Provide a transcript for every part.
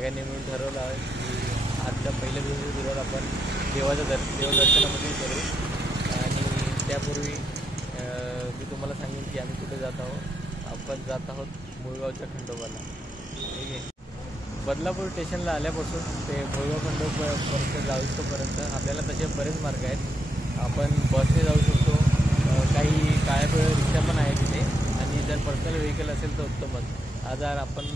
सगळ्यांनी मिळून ठरवलं आहे की आजच्या पहिल्या दिवसाची सुरुवात आपण देवदर्शनामध्ये करू। आणि त्यापूर्वी मी तुम्हाला सांगेन की आम्ही कुठे जात आहोत। आपण जात आहोत मुळगावच्या खंडोबाला। ठीक आहे, बदलापूर स्टेशनला आल्यापासून ते मुळगाव खंडोबापर्यंत जाऊपर्यंत आपल्याला तसे बरेच मार्ग आहेत। आपण बसने जाऊ शकतो, काही काळ्या रिक्षा पण आहे तिथे, आणि जर पर्सनल व्हेकल असेल तर उत्तमच। आज आपण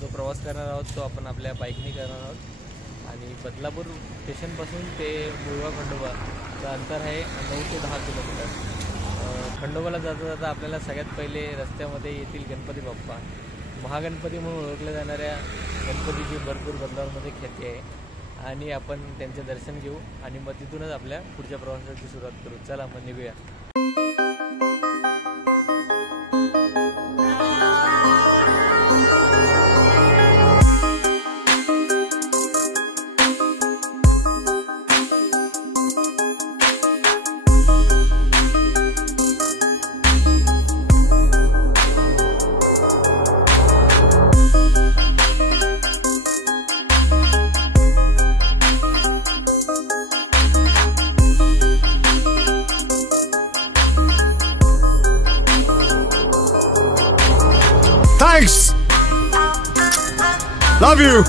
जो प्रवास करणार आहोत तो आपण आपल्या बाईकने करणार आहोत। आणि बदलापूर स्टेशनपासून ते मुळगाव खंडोबाचं अंतर आहे 9 ते 10 किलोमीटर। खंडोबाला जाता जाता आपल्याला सगळ्यात पहिले रस्त्यामध्ये येतील गणपती बाप्पा। महागणपती म्हणून ओळखल्या जाणाऱ्या गणपतीची भरपूर बदलापूरमध्ये ख्याती आहे, आणि आपण त्यांचे दर्शन घेऊ आणि मग तिथूनच आपल्या पुढच्या प्रवासाची सुरुवात करू। चला मग निघूया। Thanks. Love you.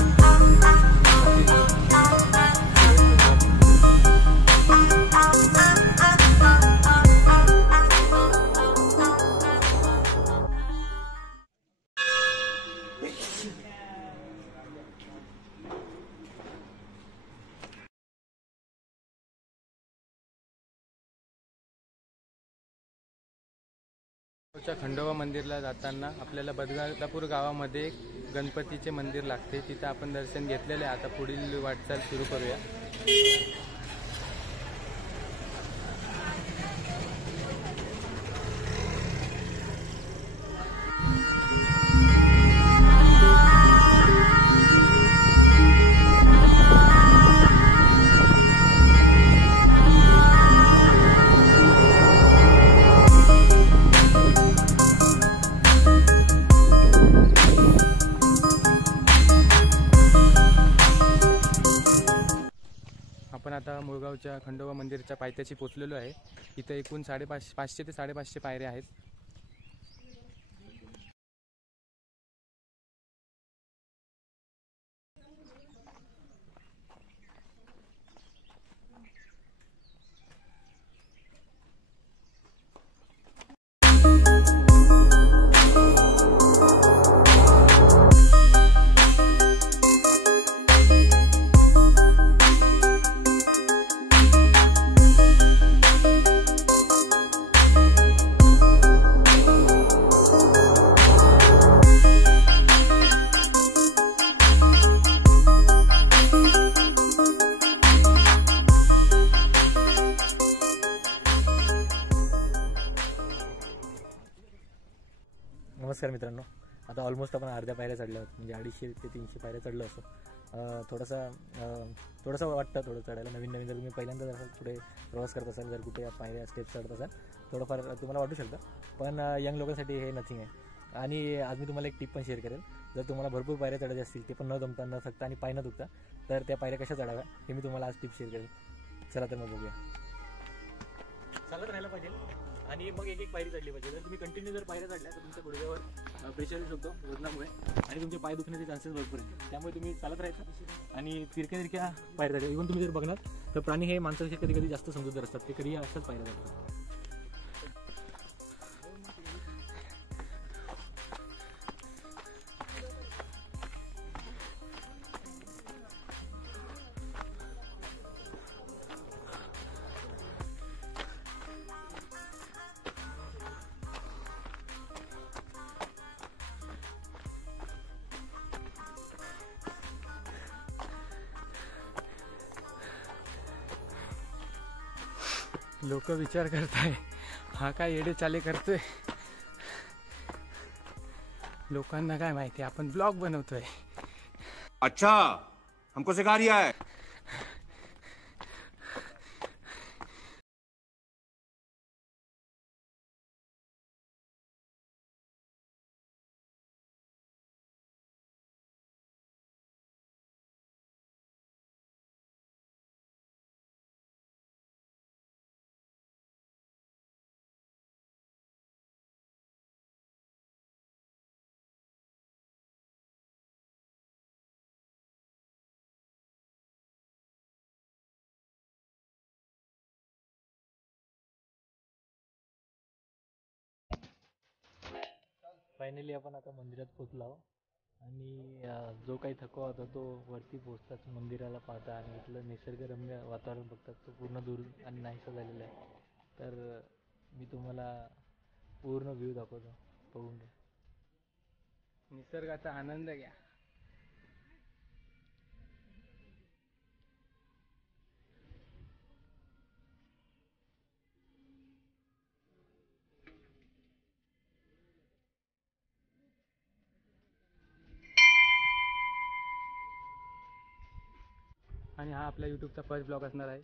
खंडोबा मंदिरला जाताना आपल्याला बदलापूर गावामध्ये गणपतीचे मंदिर लागते, तिथं आपण दर्शन घेतलेले। आता पुढील वाटचाल सुरू करूया। आपण आता मुळगावच्या खंडोबा मंदिराच्या पायथ्याशी पोहोचलेलो आहे। इथं एकूण 550 ते 550 पायऱ्या आहेत। नमस्कार मित्रांनो, आता ऑलमोस्ट आपण अर्ध्या पायऱ्या चढल्या आहोत, म्हणजे 250 ते 300 पायऱ्या चढलो असो। थोडंसं वाटतं थोडं चढायला, नवीन जर तुम्ही पहिल्यांदा जर पुढे प्रवास करत असाल, जर कुठे पायऱ्या स्टेप्स चढत असाल थोडंफार तुम्हाला वाटू शकतं, पण यंग लोकांसाठी हे नथिंग आहे। आणि आज मी तुम्हाला एक टिप पण शेअर करेल, जर तुम्हाला भरपूर पायऱ्या चढायच्या असतील, ते पण न जमता न थकता आणि पाय न दुखता, तर त्या पायऱ्या कशा चढाव्या हे मी तुम्हाला आज टिप शेअर करेल। चला तर मग बघूया। चालत राहायला पाहिजे आणि मग एक पायरी चढली पाहिजे। जर तुम्ही कंटिन्यू जर पायऱ्या चढल्या तर तुमच्या गुडघ्यावर प्रेशर येऊ शकतो वजनामुळे, आणि तुमचे पाय दुखण्याचे चान्सेस भरपूर आहेत। त्यामुळे तुम्ही चालत राहायचं आणि तिरक्या पायऱ्या चढल्या। इव्हन तुम्ही जर बघणार तर प्राणी हे माणसापेक्षा कधी जास्त समजूतदार असतात, ते कधी अशाच पायऱ्या चढतात। लोक विचार करताय हा काय येडे चाले करतोय, लोकांना काय माहिती आपण ब्लॉग बनवतोय। अच्छा, हमको सिखा रिया है। फायनली आपण आता मंदिरात पोचलो आहोत आणि जो काही थकवा होता तो वरती पोचताच मंदिराला पाहता आणि इथलं निसर्गरम्य वातावरण बघतात तो पूर्ण दूर आणि नाहीसा झालेला आहे. तर मी तुम्हाला पूर्ण व्ह्यू दाखवतो, बघून घ्या. निसर्गाचा आनंद घ्या. आणि हा आपल्या यूट्यूबचा फर्स्ट ब्लॉग असणार आहे.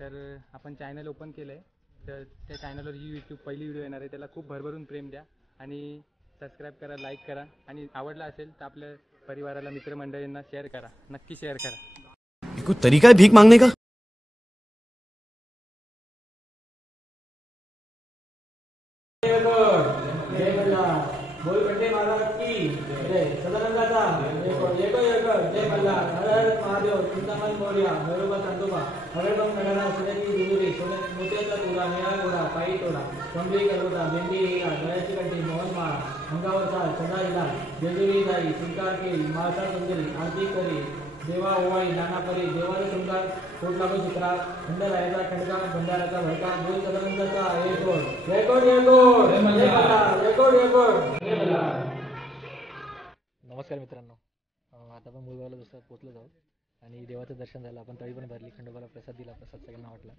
तर आपण चॅनल ओपन केलं आहे, तर त्या चॅनलवर ही यूट्यूब पहिली व्हिडिओ येणार आहे. त्याला खूप भरभरून प्रेम द्या आणि सबस्क्राईब करा, लाईक करा आणि आवडला असेल तर आपल्या परिवाराला, मित्रमंडळींना शेअर करा, नक्की शेअर करा. कोई तरीका है भीख मांगने का? जय मल्हार, बोल बंडे महाराज की जय. सदानंदाचा जय मल्हार. हर हर महादेव. चिंतामण मोर्या. भैरोबा चांदोबा. हवेबम गणाला. सोन्याची जिजुरी. मोत्याचा तुरा. निळा घोडा. पायी तोडा. कमली करवता. भेंडी हिरा. गळ्याची कंठी. मोहनमाळा. अंगावरचा चंदा हिला. जेजुरी जाई. चिंकार केली. माळसा सुंदरी. आरती करी. देवा ओवाळी. नाना परी. देवाला शृंगार. कोट लागो चित्रा. खंडरायाचा खंडका. भंडाराचा भडका. बोल सदानंदाचा एक गोड. जय गोड जय गोड. जय मल्हार. जय गोड जय गोड. जय मल्हार. नमस्कार मित्रांनो, आता आपण मुळगावला जसं पोचलो आहोत आणि देवाचं दर्शन झालं. आपण तळी पण भरली. खंडोबाला प्रसाद दिला. प्रसाद सगळ्यांना वाटला.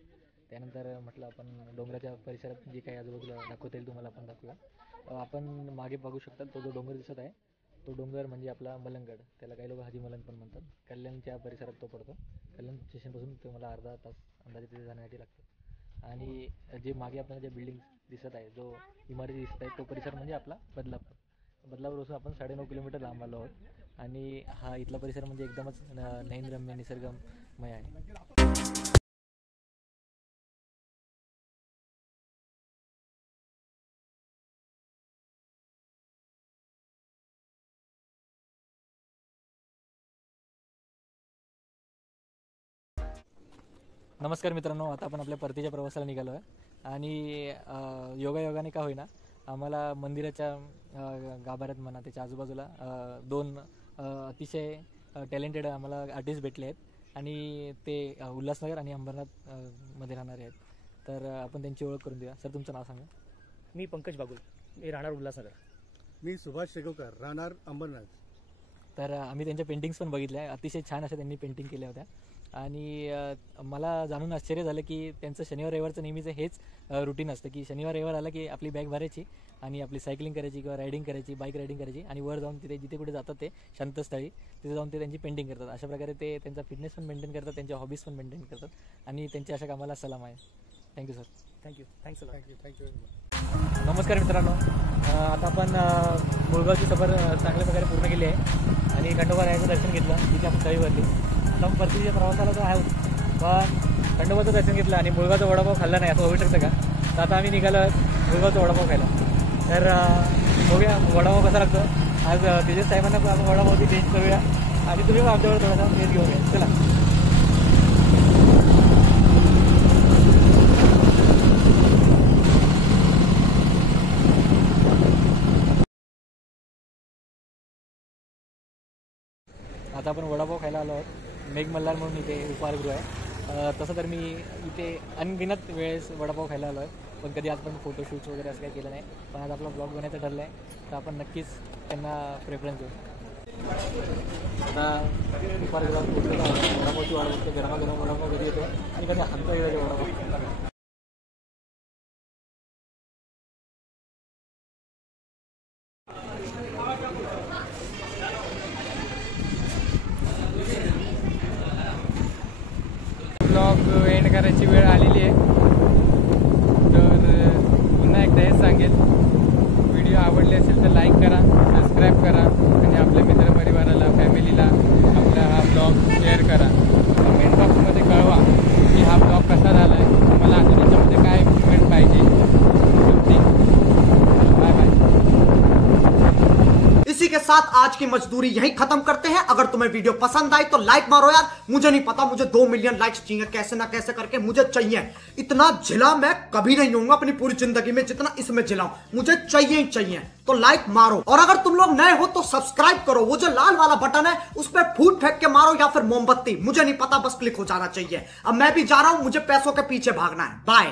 त्यानंतर म्हटलं आपण डोंगराच्या परिसरात जे काही आजूबाजूला दाखवता येईल तुम्हाला आपण दाखवूया. आपण मागे बघू शकता तो जो डोंगर दिसत आहे तो डोंगर म्हणजे आपला मलंगड. त्याला काही लोक हाजी मलंग पण म्हणतात. कल्याणच्या परिसरात तो पडतो. कल्याण स्टेशनपासून ते मला अर्धा तास अंदाजे तिथे जाण्यासाठी लागतं. आणि जे मागे आपल्याला जे बिल्डिंग दिसत आहे, जो इमारती दिसत आहे, तो परिसर म्हणजे आपला बदलापूर. बदलापूरपासून आपण 9.5 किलोमीटर लांब आलो आहोत आणि हा इथला परिसर म्हणजे एकदमच नैनरम्य निसर्गमय आहे. नमस्कार मित्रांनो, आता आपण आपल्या परतीच्या प्रवासाला निघालो आहे आणि योगायोगाने का होईना आम्हाला मंदिराच्या गाभाऱ्यात म्हणा त्याच्या आजूबाजूला दोन अतिशय टॅलेंटेड आम्हाला आर्टिस्ट भेटले आहेत आणि ते उल्हासनगर आणि अंबरनाथ मध्ये राहणारे आहेत. तर आपण त्यांची ओळख करून देऊया. सर, तुमचं नाव सांगा. मी पंकज बागुल, मी राहणार उल्हासनगर. मी सुभाष शेगवकर, राहणार अंबरनाथ. तर आम्ही त्यांच्या पेंटिंग्स पण बघितल्या. अतिशय छान अशा त्यांनी पेंटिंग केल्या होत्या आणि मला जाणून आश्चर्य झालं की त्यांचं शनिवार रविवारचं नेहमीचं हेच रुटीन असतं की शनिवार रविवार आला की आपली बॅग भरायची आणि आपली सायकलिंग करायची किंवा रायडिंग करायची, बाईक रायडिंग करायची आणि वर जाऊन तिथे जिथे कुठे जातात ते शांतस्थळी तिथे जाऊन ते त्यांची पेंटिंग करतात. अशा प्रकारे ते त्यांचा फिटनेस पण मेंटेन करतात, त्यांच्या हॉबीज पण मेंटेन करतात आणि त्यांच्या अशा कामाला सलाम आहे. Thank you sir. Thank you thank you very much. नमस्कार मित्रांनो, आता आपण मुळगावची सफर चांगल्या प्रकारे पूर्ण केली आहे आणि खंडोबा रायाचं दर्शन घेतलं. तिथे आपण तळी भरली. आता आपण परतीच्या प्रवासाला तर आहे पण खंडोबाचं दर्शन घेतलं आणि मुळगावचा वडापाव खाल्ला नाही असं होऊ शकतं का? तर आता आम्ही निघालो मुळगावचा वडापाव खायला. तर बघूया वडापाव कसा लागतो. आज तेजस साहेबांना पण आपण वडापावची टेस्ट करूया आणि तुम्ही पण आमच्यावर थोडासा टेस्ट घेऊन घ्या. चला. आता आपण वडापाव खायला आलो आहोत. मेघ मल्हार म्हणून इथे उपाहारगृह आहे. तसं तर मी इथे अनगिनत वेळेस वडापाव खायला आलो आहे पण कधी आजपर्यंत फोटोशूट्स वगैरे असं काही केलं नाही. पण आज आपला ब्लॉग बनायचं ठरलं आहे तर आपण नक्कीच त्यांना प्रेफरन्स देऊ. आता उपाहारगृहात पोहोचलेलो आहोत. वडापावची वाढ बघतो. गरमागरम वडापाव कधी येतो आणि कधी हाणता येतो वडापाव. ब्लॉग एंड करायची वेळ आलेली आहे. तर पुन्हा एकदा हेच सांगेल, व्हिडिओ आवडले असेल तर लाईक करा, सबस्क्राईब करा आणि आपल्या मित्रपरिवाराला, फॅमिलीला आपला हा ब्लॉग शेअर करा. कमेंट बॉक्समध्ये कळवा की हा ब्लॉग कसा झाला आहे, मला अजून याच्यामध्ये काय इम्प्रुव्हमेंट पाहिजे. Bye bye. इसी के साथ साथ आज की मजदूरी यहीं खत्म करते हैं। अगर तुम्हें वीडियो पसंद आई तो लाइक मारो यार, मुझे नहीं पता, मुझे 2 मिलियन लाइक्स चाहिए, कैसे ना कैसे करके मुझे चाहिए। इतना झिला मैं कभी नहीं होऊंगा अपनी पूरी जिंदगी में जितना इसमें झिलाऊं, मुझे चाहिए ही चाहिए। तो लाइक मारो, और अगर तुम लोग नए हो तो सब्सक्राइब करो, वो जो लाल वाला बटन है उस पर फूट फेंक के मारो या फिर मोमबत्ती, मुझे नहीं पता, बस क्लिक हो जाना चाहिए। अब मैं भी जा रहा हूं, मुझे पैसों के पीछे भागना है। बाय।